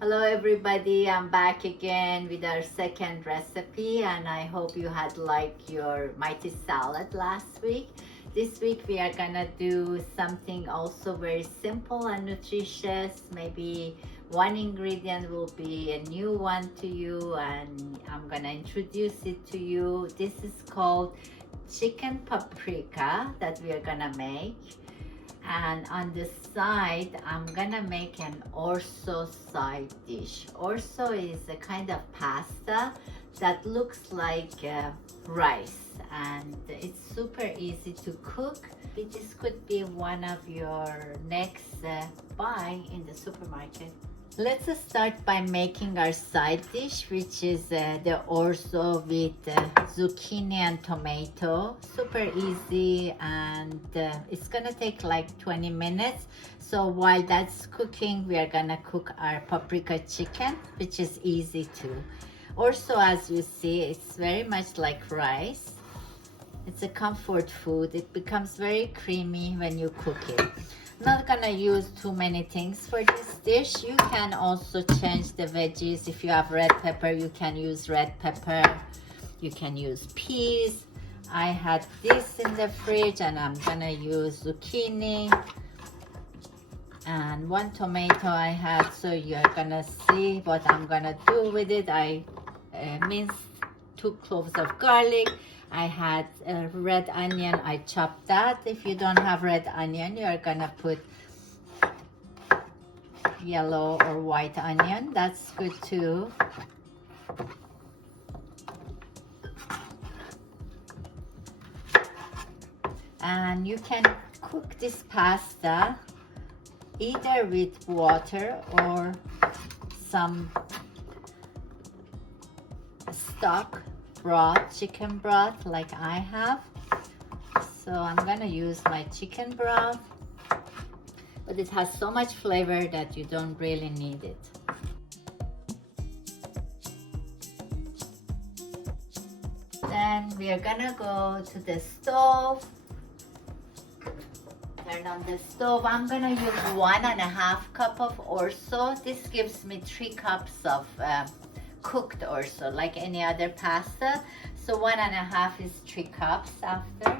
Hello everybody, I'm back again with our second recipe and I hope you had your mighty salad last week. This week we are gonna do something also very simple and nutritious. Maybe one ingredient will be a new one to you and I'm gonna introduce it to you. This is called chicken paprika that we are gonna make. And on the side, I'm gonna make an orzo side dish. Orzo is a kind of pasta that looks like rice and it's super easy to cook. This could be one of your next buy in the supermarket. Let's start by making our side dish, which is the orzo with zucchini and tomato. Super easy and it's gonna take like 20 minutes. So while that's cooking, we are gonna cook our paprika chicken, which is easy too. Orzo, as you see, it's very much like rice. It's a comfort food. It becomes very creamy when you cook it. Not gonna use too many things for this dish. You can also change the veggies. If you have red pepper, you can use red pepper. You can use peas. I had this in the fridge and I'm gonna use zucchini. And one tomato I had, so you're gonna see what I'm gonna do with it. I minced 2 cloves of garlic. I had a red onion, I chopped that. If you don't have red onion, you're gonna put yellow or white onion. That's good too. And you can cook this pasta either with water or some stock broth, chicken broth like I have. So I'm gonna use my chicken broth, but it has so much flavor that you don't really need it. Then we are gonna go to the stove. Turn on the stove. I'm gonna use 1.5 cup of orzo. This gives me 3 cups of cooked orzo, like any other pasta. So 1.5 is 3 cups after.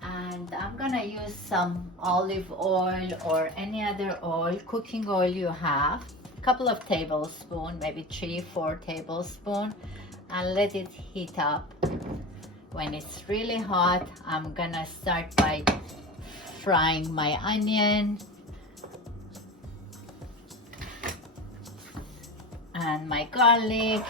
And I'm gonna use some olive oil or any other oil, cooking oil you have. A couple of tablespoons, maybe 3-4 tablespoons, and let it heat up. When it's really hot, I'm gonna start by frying my onion and my garlic.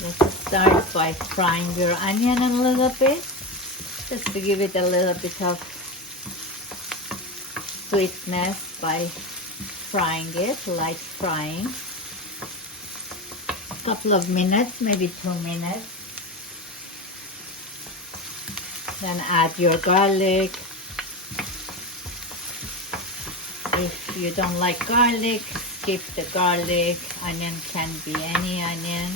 Let's start by frying your onion a little bit, just to give it a little bit of sweetness by frying it, light frying. A couple of minutes, maybe 2 minutes. Then add your garlic. If you don't like garlic, skip the garlic. Onion can be any onion.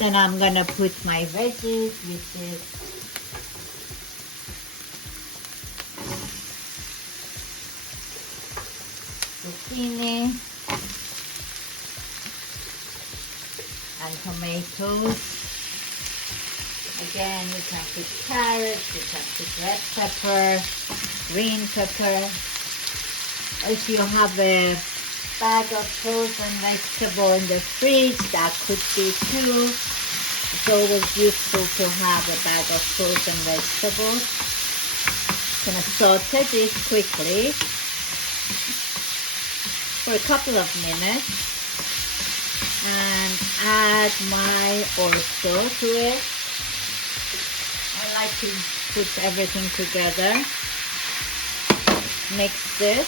Then I'm gonna put my veggies, which is zucchini and tomatoes. Again, you can put carrots, you can put red pepper, green pepper. If you have a bag of frozen vegetable in the fridge, that could be too. It's always useful to have a bag of frozen vegetables. I'm gonna saute this quickly for a couple of minutes and add my orzo to it. I like to put everything together. Mix this.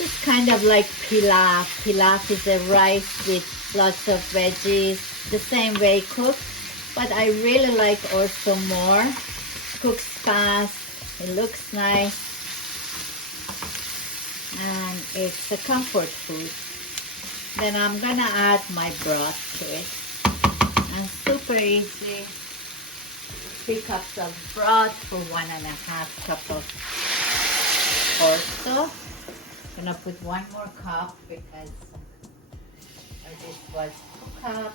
It's kind of like pilaf. Pilaf is a rice with lots of veggies, the same way cooked, but I really like orzo more. Cooks fast, it looks nice, and it's a comfort food. Then I'm gonna add my broth to it. And super easy. 3 cups of broth for 1.5 cup of orzo. I'm gonna put 1 more cup because this was 2 cups.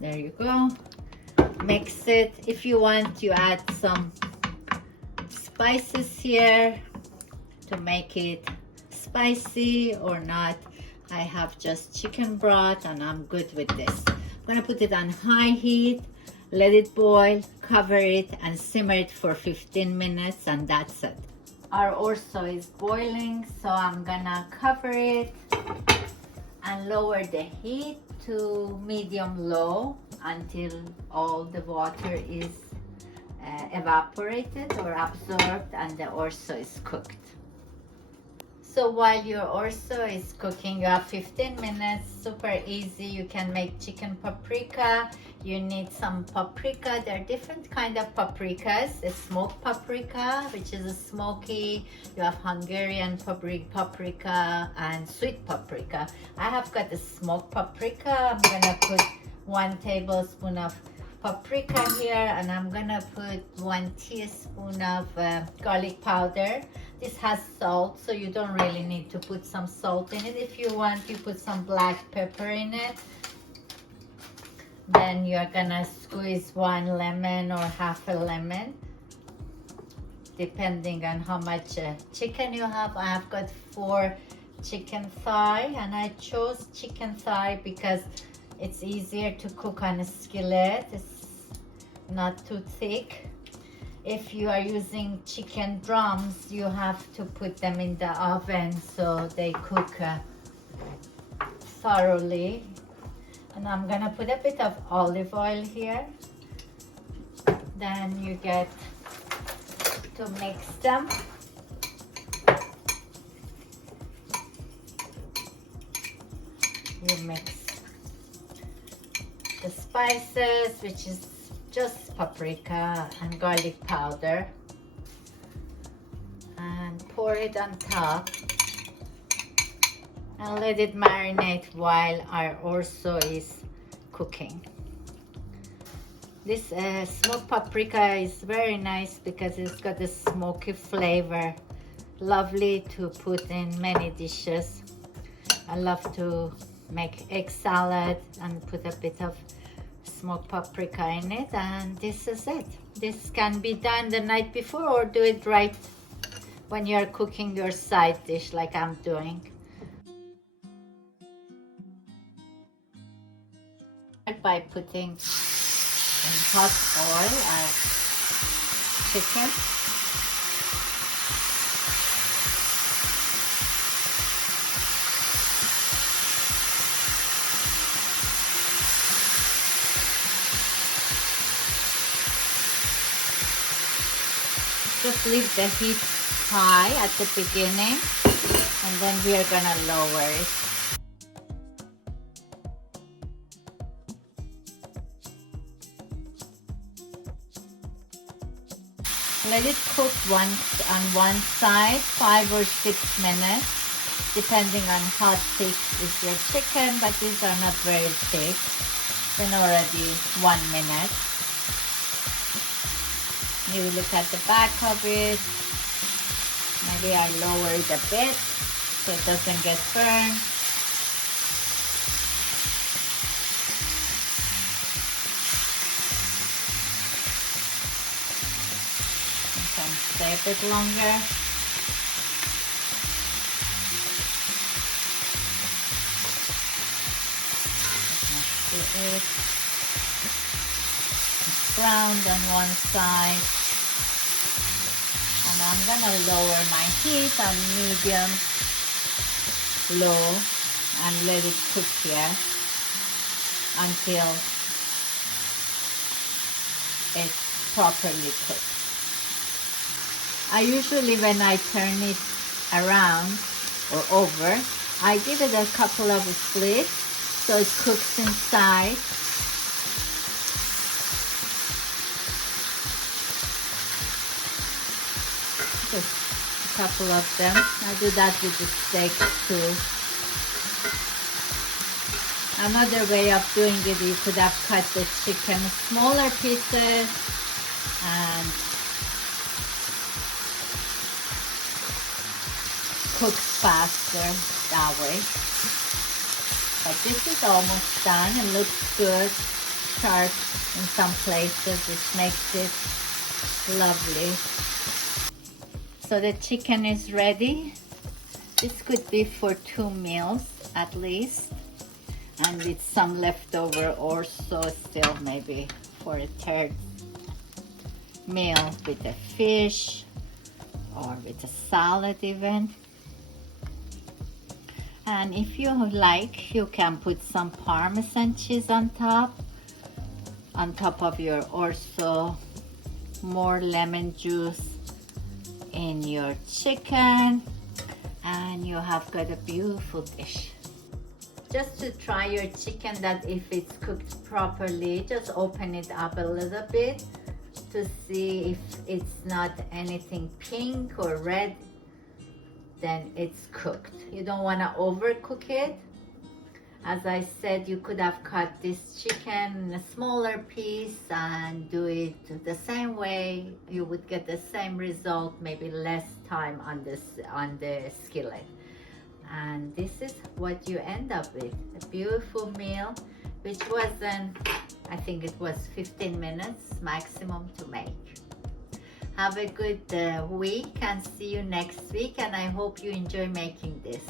There you go. Mix it. If you want, you add some spices here to make it spicy or not. I have just chicken broth and I'm good with this. I'm gonna put it on high heat, let it boil, cover it and simmer it for 15 minutes and that's it. Our orzo is boiling, so I'm gonna cover it and lower the heat to medium-low until all the water is evaporated or absorbed and the orzo is cooked. So while your orzo is cooking, you have 15 minutes, super easy. You can make chicken paprika. You need some paprika. There are different kind of paprikas. A smoked paprika, which is a smoky. You have Hungarian paprika and sweet paprika. I have got the smoked paprika. I'm gonna put 1 tablespoon of paprika here and I'm gonna put 1 teaspoon of garlic powder. This has salt, so you don't really need to put some salt in it. If you want, you put some black pepper in it. Then you're gonna squeeze 1 lemon or half a lemon, depending on how much chicken you have. I have got 4 chicken thigh, and I chose chicken thigh because it's easier to cook on a skillet. It's not too thick. If you are using chicken drums, you have to put them in the oven so they cook thoroughly. And I'm gonna put a bit of olive oil here. Then you get to mix them. You mix the spices, which is just paprika and garlic powder, and pour it on top and let it marinate while our orzo is cooking. This smoked paprika is very nice because it's got a smoky flavor, lovely to put in many dishes. I love to make egg salad and put a bit of smoked paprika in it, and this is it. This can be done the night before or do it right when you're cooking your side dish like I'm doing. By putting in hot oil our chicken. Just leave the heat high at the beginning and then we are gonna lower it. Let it cook once on one side, 5 or 6 minutes, depending on how thick is your chicken, but these are not very thick. It's been already 1 minute. You look at the back of it. Maybe I lower it a bit so it doesn't get burned. You can stay a bit longer. It's browned on one side. And I'm gonna lower my heat on medium low and let it cook here until it's properly cooked. I usually, when I turn it around or over, I give it a couple of splits so it cooks inside. Just a couple of them. I do that with the steak too. Another way of doing it, you could have cut the chicken smaller pieces and cook faster that way. But this is almost done. It looks good, sharp in some places, which makes it lovely. So the chicken is ready. This could be for 2 meals at least. And with some leftover also still maybe for a third meal with a fish or with a salad even. And if you like, you can put some Parmesan cheese on top of your also more lemon juice in your chicken, and you have got a beautiful dish. Just to try your chicken, that if it's cooked properly, just open it up a little bit to see if it's not anything pink or red, then it's cooked. You don't want to overcook it. As I said, you could have cut this chicken in a smaller piece and do it the same way. You would get the same result, maybe less time on the skillet. And this is what you end up with, a beautiful meal, which wasn't, I think it was 15 minutes maximum to make. Have a good week and see you next week, and I hope you enjoy making this.